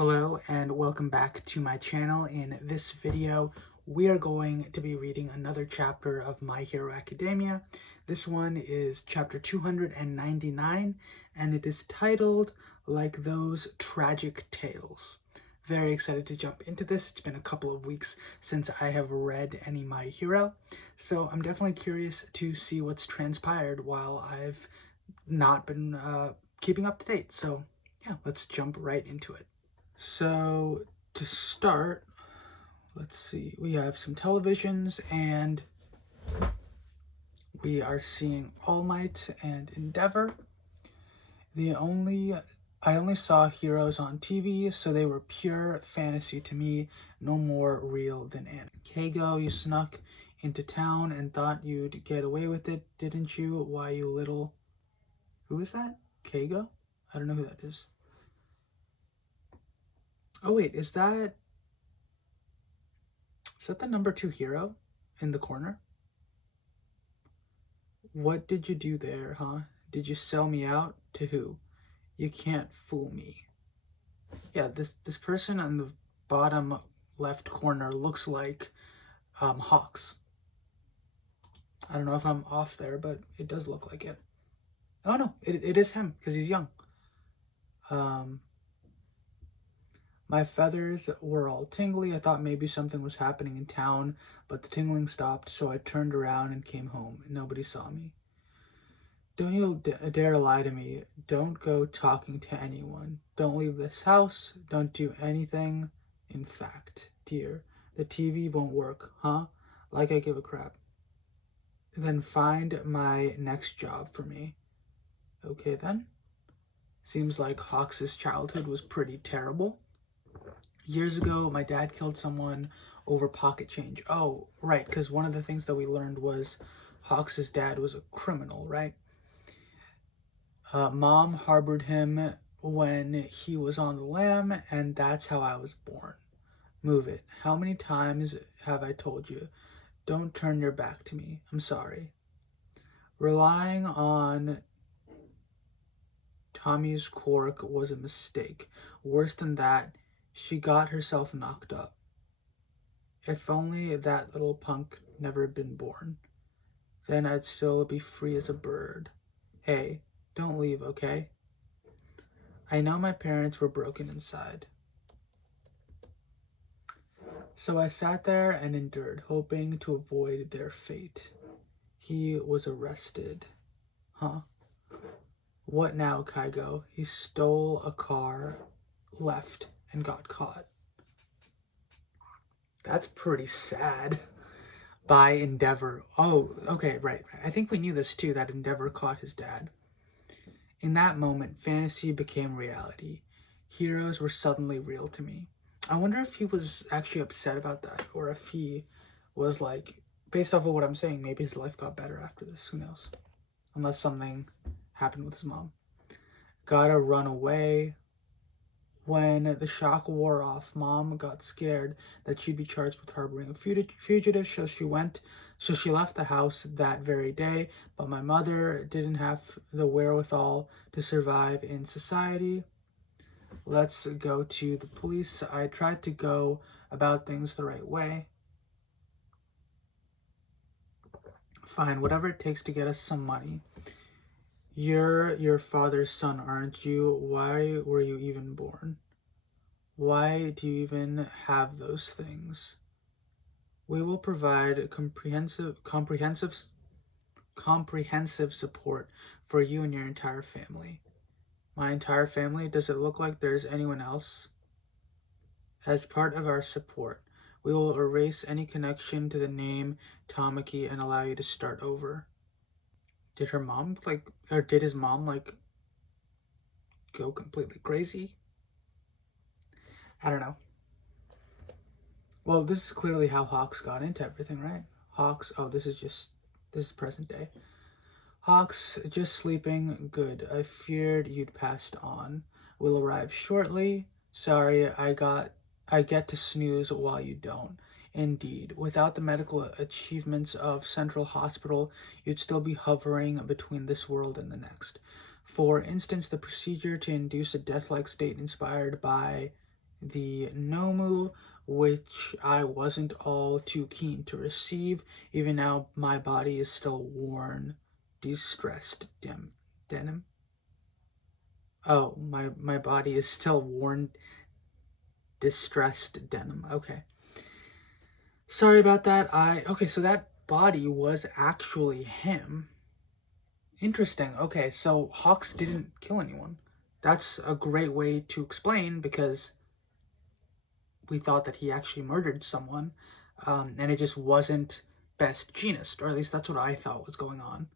Hello and welcome back to my channel. In this video, we are going to be reading another chapter of My Hero Academia. This one is chapter 299 and it is titled Like Those Tragic Tales. Very excited to jump into this. It's been a couple of weeks since I have read any My Hero, so I'm definitely curious to see what's transpired while I've not been keeping up to date. So yeah, let's jump right into it. So to start, let's see, we have some televisions and we are seeing All Might and Endeavor. I only saw heroes on TV, so they were pure fantasy to me, no more real than anime. Kago, you snuck into town and thought you'd get away with it, didn't you? Why, you little... Who is that? Kago? I don't know who that is. Oh wait, is that the number 2 hero in the corner? What did you do there, huh? Did you sell me out? To who? You can't fool me. Yeah, this person on the bottom left corner looks like Hawks. I don't know if I'm off there, but it does look like it. Oh no, it is him because he's young. My feathers were all tingly. I thought maybe something was happening in town, but the tingling stopped, so I turned around and came home. Nobody saw me. Don't you dare lie to me. Don't go talking to anyone. Don't leave this house. Don't do anything. In fact, dear, the TV won't work, huh? Like I give a crap. Then find my next job for me. Okay then. Seems like Hawks' childhood was pretty terrible. Years ago, my dad killed someone over pocket change. Oh, right, because one of the things that we learned was Hawks' dad was a criminal, right? Mom harbored him when he was on the lam, and that's how I was born. Move it. How many times have I told you? Don't turn your back to me. I'm sorry. Relying on Tommy's cork was a mistake. Worse than that, she got herself knocked up. If only that little punk never been born. Then I'd still be free as a bird. Hey, don't leave, okay? I know my parents were broken inside. So I sat there and endured, hoping to avoid their fate. He was arrested. Huh? What now, Kygo? He stole a car, left, and got caught. That's pretty sad. By Endeavor. Oh, okay, right. I think we knew this too, that Endeavor caught his dad. In that moment, fantasy became reality. Heroes were suddenly real to me. I wonder if he was actually upset about that, or if he was like, based off of what I'm saying, maybe his life got better after this. Who knows? Unless something happened with his mom. Gotta run away. When the shock wore off, Mom got scared that she'd be charged with harboring a fugitive, so she left the house that very day. But my mother didn't have the wherewithal to survive in society. Let's go to the police. I tried to go about things the right way. Fine, whatever it takes to get us some money. You're your father's son, aren't you? Why were you even born? Why do you even have those things? We will provide comprehensive support for you and your entire family. My entire family? Does it look like there's anyone else? As part of our support, we will erase any connection to the name Tamaki and allow you to start over. Did his mom go completely crazy? I don't know. Well, this is clearly how Hawks got into everything, right? Hawks, oh, this is present day. Hawks, just sleeping. Good. I feared you'd passed on. Will arrive shortly. Sorry, I get to snooze while you don't. Indeed, without the medical achievements of Central Hospital, you'd still be hovering between this world and the next. For instance, the procedure to induce a death-like state inspired by the Nomu, which I wasn't all too keen to receive. Even now, my body is still worn, distressed denim. Oh, my body is still worn, distressed denim. Okay. Sorry about that. Okay, so that body was actually him. Interesting. Okay, so Hawks didn't kill anyone. That's a great way to explain, because we thought that he actually murdered someone, and it just wasn't Best Jeanist, or at least that's what I thought was going on.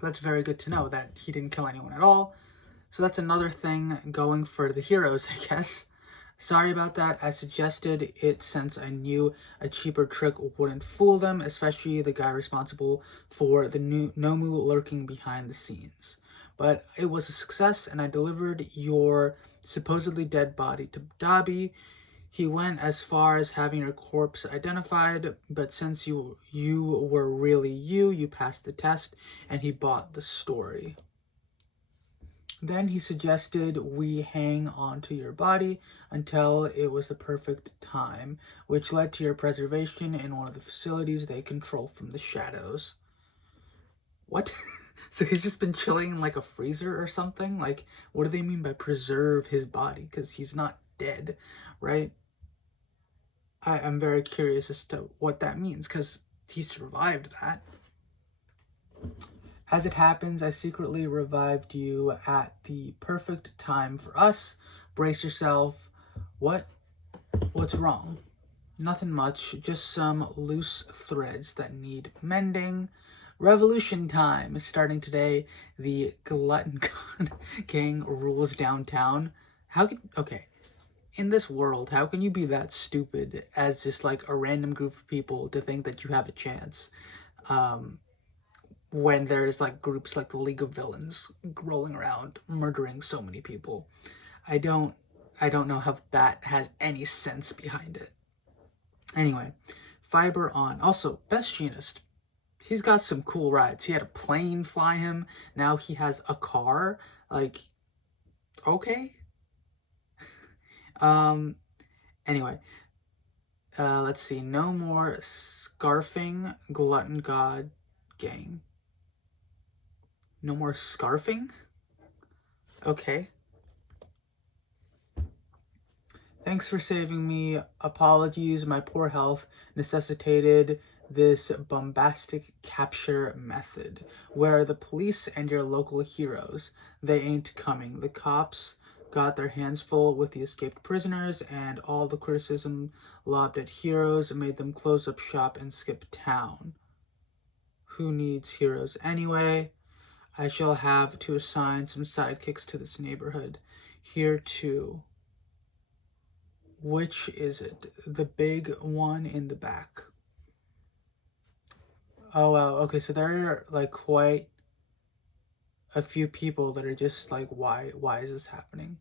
That's very good to know that he didn't kill anyone at all. So that's another thing going for the heroes, I guess. Sorry about that. I suggested it since I knew a cheaper trick wouldn't fool them, especially the guy responsible for the new Nomu lurking behind the scenes. But it was a success, and I delivered your supposedly dead body to Dabi. He went as far as having your corpse identified, but since you were really you passed the test, and he bought the story. Then he suggested we hang onto your body until it was the perfect time, which led to your preservation in one of the facilities they control from the shadows. What? So he's just been chilling in like a freezer or something? Like, what do they mean by preserve his body? Because he's not dead, right? I'm very curious as to what that means, because he survived that. As it happens, I secretly revived you at the perfect time for us. Brace yourself. What's wrong? Nothing much, just some loose threads that need mending. Revolution time is starting today. The Glutton Gang rules downtown. Okay, in this world, how can you be that stupid as just like a random group of people to think that you have a chance? When there's like groups like the League of Villains rolling around murdering so many people. I don't know how that has any sense behind it. Anyway, Fiber on. Also, Best Jeanist. He's got some cool rides. He had a plane fly him. Now he has a car. Like, okay. Anyway, let's see. No more scarfing Glutton God Gang. No more scarfing? Okay. Thanks for saving me. Apologies, my poor health necessitated this bombastic capture method. Where are the police and your local heroes? They ain't coming. The cops got their hands full with the escaped prisoners, and all the criticism lobbed at heroes made them close up shop and skip town. Who needs heroes anyway? I shall have to assign some sidekicks to this neighborhood. Here too. Which is it? The big one in the back. Oh wow, okay, so there are like quite a few people that are just like, why is this happening?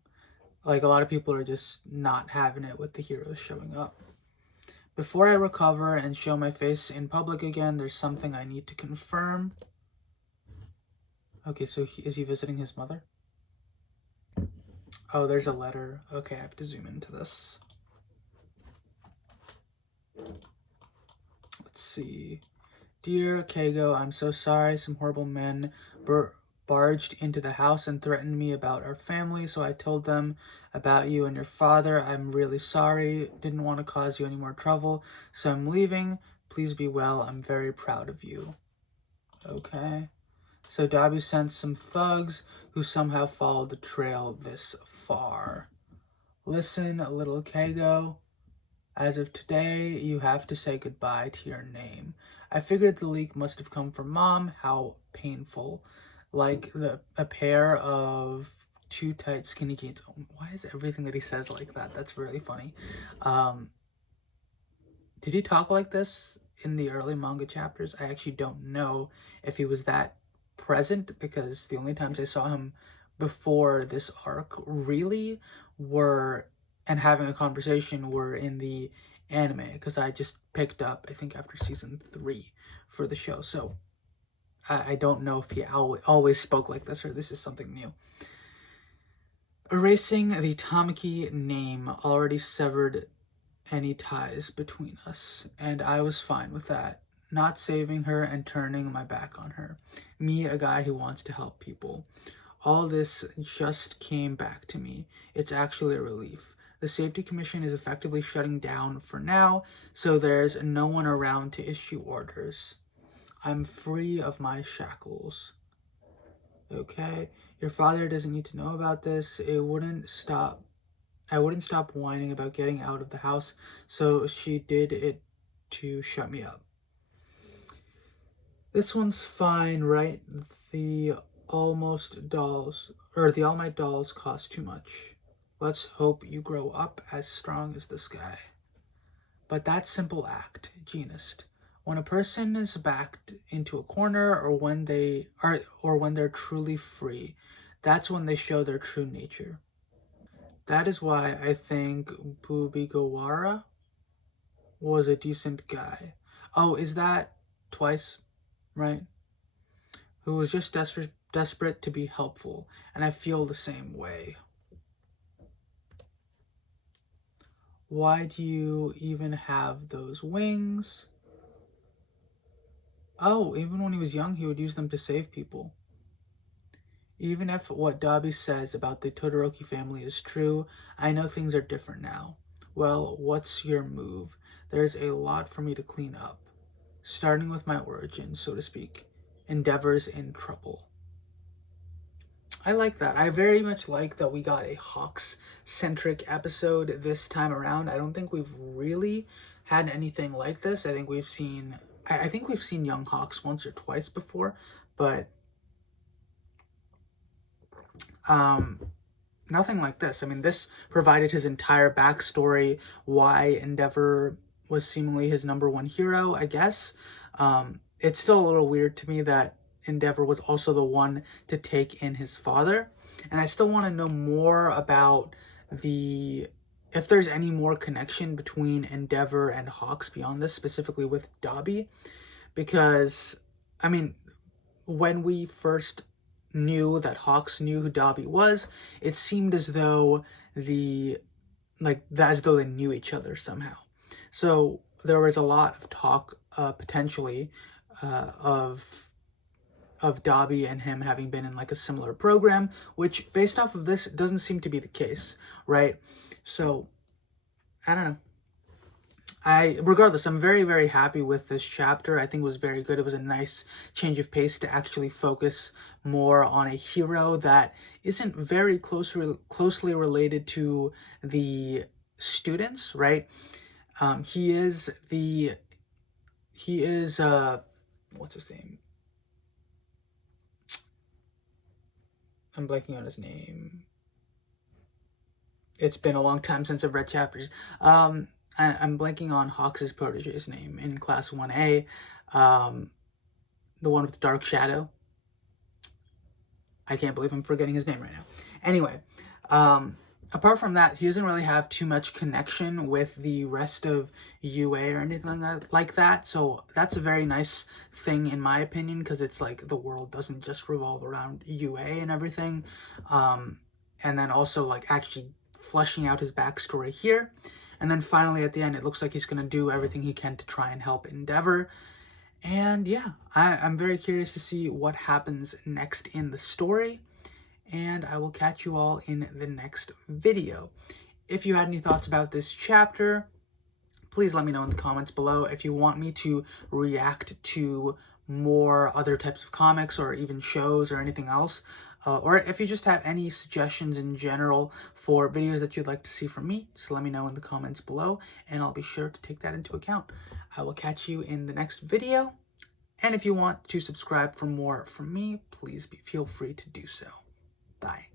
Like, a lot of people are just not having it with the heroes showing up. Before I recover and show my face in public again, there's something I need to confirm. Okay, so is he visiting his mother? Oh, there's a letter. Okay, I have to zoom into this. Let's see. Dear Kago, I'm so sorry. Some horrible men barged into the house and threatened me about our family, so I told them about you and your father. I'm really sorry. Didn't want to cause you any more trouble, so I'm leaving. Please be well. I'm very proud of you. Okay. So Dabi sent some thugs who somehow followed the trail this far. Listen, little Kago. As of today, you have to say goodbye to your name. I figured the leak must have come from Mom. How painful. Like a pair of too tight skinny jeans. Oh, why is everything that he says like that? That's really funny. Did he talk like this in the early manga chapters? I actually don't know if he was that present, because the only times I saw him before this arc really were and having a conversation were in the anime, because I just picked up, I think, after season 3 for the show. So I don't know if he always spoke like this or this is something new. Erasing the Tamaki name already severed any ties between us, and I was fine with that. Not saving her and turning my back on her. Me, a guy who wants to help people. All this just came back to me. It's actually a relief. The Safety Commission is effectively shutting down for now, so there's no one around to issue orders. I'm free of my shackles. Okay? Your father doesn't need to know about this. I wouldn't stop whining about getting out of the house, so she did it to shut me up. This one's fine, right? The All Might dolls cost too much. Let's hope you grow up as strong as this guy. But that simple act, Genist, when a person is backed into a corner or when they're truly free, that's when they show their true nature. That is why I think Bubigawara was a decent guy. Oh, is that Twice, right? Who was just desperate to be helpful, and I feel the same way. Why do you even have those wings? Oh, even when he was young, he would use them to save people. Even if what Dabi says about the Todoroki family is true, I know things are different now. Well, what's your move? There's a lot for me to clean up. Starting with my origin, so to speak. Endeavor's in trouble. I like that. I very much like that we got a Hawks-centric episode this time around. I don't think we've really had anything like this. I think we've seen Young Hawks once or twice before, but nothing like this. I mean, this provided his entire backstory, why Endeavor was seemingly his number one hero, I guess. It's still a little weird to me that Endeavor was also the one to take in his father. And I still want to know more about if there's any more connection between Endeavor and Hawks beyond this, specifically with Dabi. Because, I mean, when we first knew that Hawks knew who Dabi was, it seemed as though they knew each other somehow. So there was a lot of talk, potentially, of Dabi and him having been in like a similar program, which based off of this doesn't seem to be the case, right? So I don't know. Regardless, I'm very, very happy with this chapter. I think it was very good. It was a nice change of pace to actually focus more on a hero that isn't very closely related to the students, right? He is what's his name? I'm blanking on his name. It's been a long time since I've read chapters. I'm blanking on Hawks' protege's name in Class 1A. The one with the dark shadow. I can't believe I'm forgetting his name right now. Anyway, apart from that, he doesn't really have too much connection with the rest of UA or anything like that. So that's a very nice thing in my opinion, because it's like the world doesn't just revolve around UA and everything. And then also like actually fleshing out his backstory here. And then finally at the end, it looks like he's going to do everything he can to try and help Endeavor. And yeah, I'm very curious to see what happens next in the story. And I will catch you all in the next video. If you had any thoughts about this chapter, please let me know in the comments below. If you want me to react to more other types of comics or even shows or anything else, or if you just have any suggestions in general for videos that you'd like to see from me, just let me know in the comments below, and I'll be sure to take that into account. I will catch you in the next video, and if you want to subscribe for more from me, please feel free to do so. Bye.